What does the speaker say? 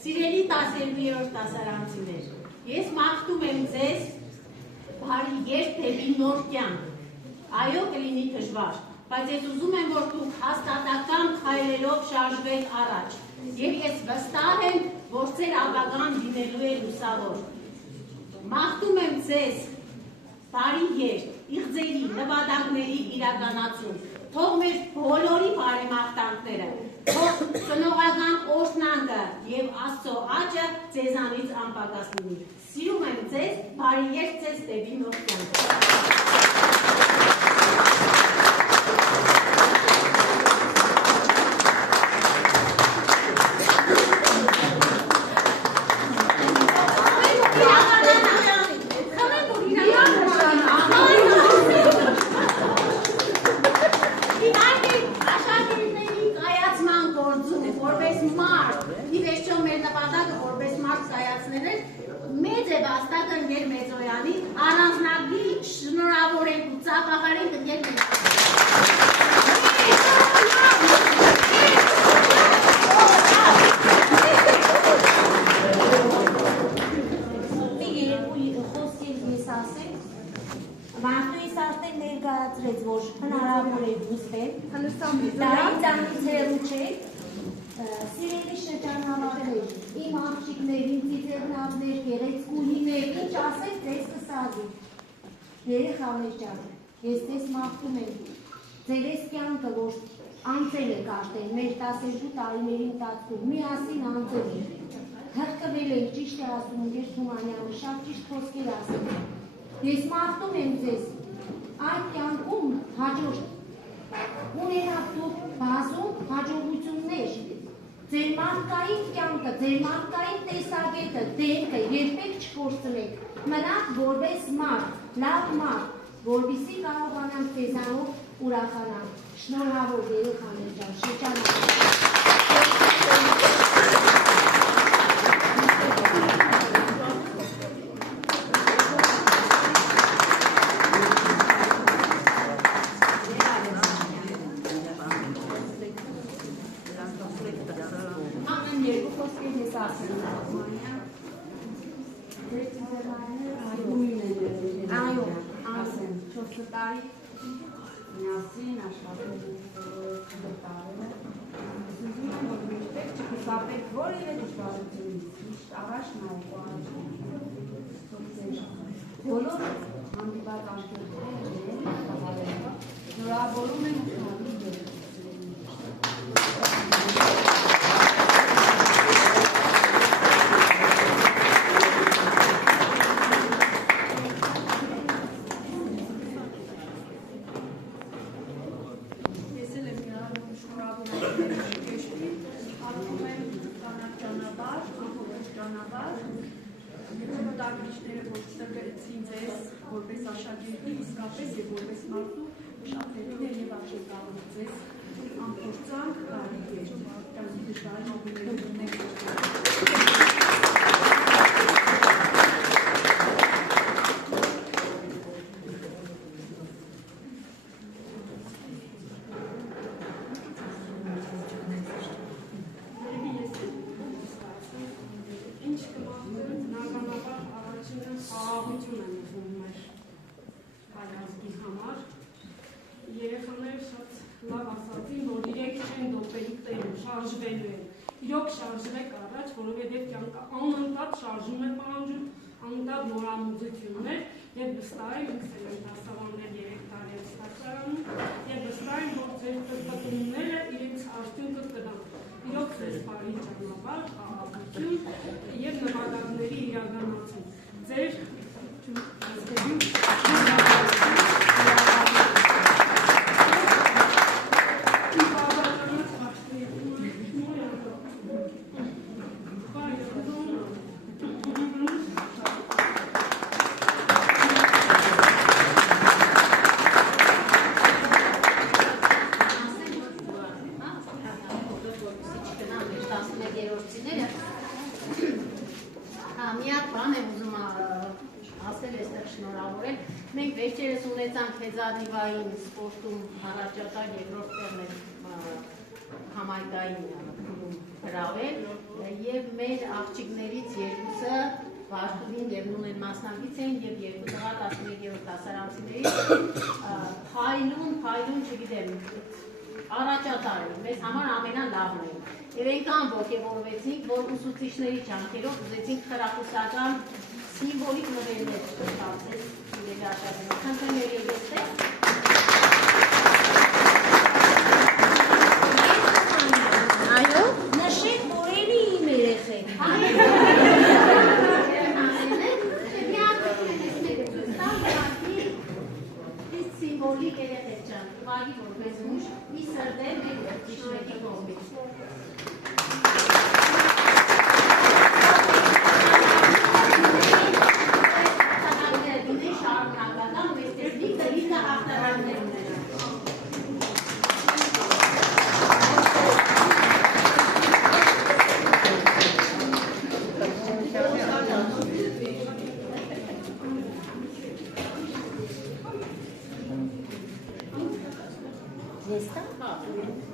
Սիրելի 12-րդ դասարանցիներ, ես մաղթում եմ ձեզ բարի երթ դեպի նոր կյանք։ Այո, կլինի դժվար, բայց ես ուզում եմ, որ դուք հաստատակամ քայլերով շարժվեք առաջ, եւ ես վստահ եմ, որ ձեր ապագան լինելու է լուսավոր։ Մաղթում եմ ձեզ բարի երթ, իղձերի, նպատակների իրականացում, թող մեր բոլորի բարի մաղթանքները, թող ծնողական օրհնանքը եւ Աստծո աճը ձեզանից անպակաս լինի։ Սիրում եմ ձեզ, բարի երթ ձեզ դեպի նոր կյանք։ որպես մարդ, ի վերջո մեր նպատակը որպես մարդ կայացնել է, մեծ է վաստակը Ընկեր Մեծոյանի, առանձնագի շնորհավորենք ու ծափահարենք Ընկեր Մեծոյանի։ Մարդուիս արդեն ներկայացրեց, որ հնարավոր է զուսպել, դարից անցերու չեք, սիրելի շրջանավարներ, իմ աղջիկներ, իմ ծիծեռնավներ, գեղեցկուհիներ, ինչ ասեք ձեզ կսազի, երեխաներ ջան, ես ձեզ մաղթում եմ, ձերես կյանքը, որ անցել եք արդեն, մեր 12 տարիների ընթացքում, միասին անցել եք, հրկվել եք, ճիշտ է ասում, Ընկեր Թումանյանը, շատ ճիշտ խոսքեր ասում եք, ես մաղթում եմ ձեզ, այդ կյանքում հաջորդ ունենաք դուք բազում հաջողություններ, ձեր մարդկային կյանքը, ձեր մարդկային տեսակետը, դեմքը երբեք չկորցնեք, մնաք որպես մարդ, լավ մարդ, որպեսզի կարողանանք ձեզանով ուրախանալ, շնորհավոր երեխաներ ջան, շրջանակ տարի միասին աշխատել տարերը ուզում եմ, որ միշտ չխուսափեք որևէ դժվարությունից, միշտ առաջ նայեք բոլոր հանդիպած աշկերտները շնորհավորում եմ որպես աշակերտի, իսկապես և որպես մարդու շատ հետին է և արժեք կարող ձեզ ամփորձանք կարիք է, կյանքի դժվարին ապրելու ունենք իրոք շարժվեք առաջ, որովհետև կյանքը անընդհատ շարժում է պահանջում, անընդհատ նորամուծություններ և վստահ եմ, ինքս եմ դասավանդել 3 տարի դասարանում և վստահ եմ, որ ձեր կրկնումները իրենց արդյունքը կտան։ Իրոք ձեզ բարի ճանապարհ, խաղաղություն և նպատակների իրականացում։ Ձեր մենք վերջերս ունեցանք հեզադիվային սպորտում առաջատար երկրորդ տեղն համայնքային հրավել և մեր աղջիկներից երկուսը Վարդուհին և Նունեն մասնակից էին և երկու տղա 11-րդ դասարանցիներից փայլուն, չգիտեմ, առաջատար էին, մեզ համար ամենալավն էին և այնքան ոգևորվեցինք, որ ուսուցիչների ջանքերով ուզեցինք խրախուսական սիմվոլիկ նվերներ ստացել իրերի աշակերտներ, խնդրեմ եկեք այո, նշեք որևէ իմ երեխեք սիմվոլիկ երեխեք ջան, ուղղակի որպես ուժ, մի սրտեր մեր ուսուցիչների կողմից արվեստա։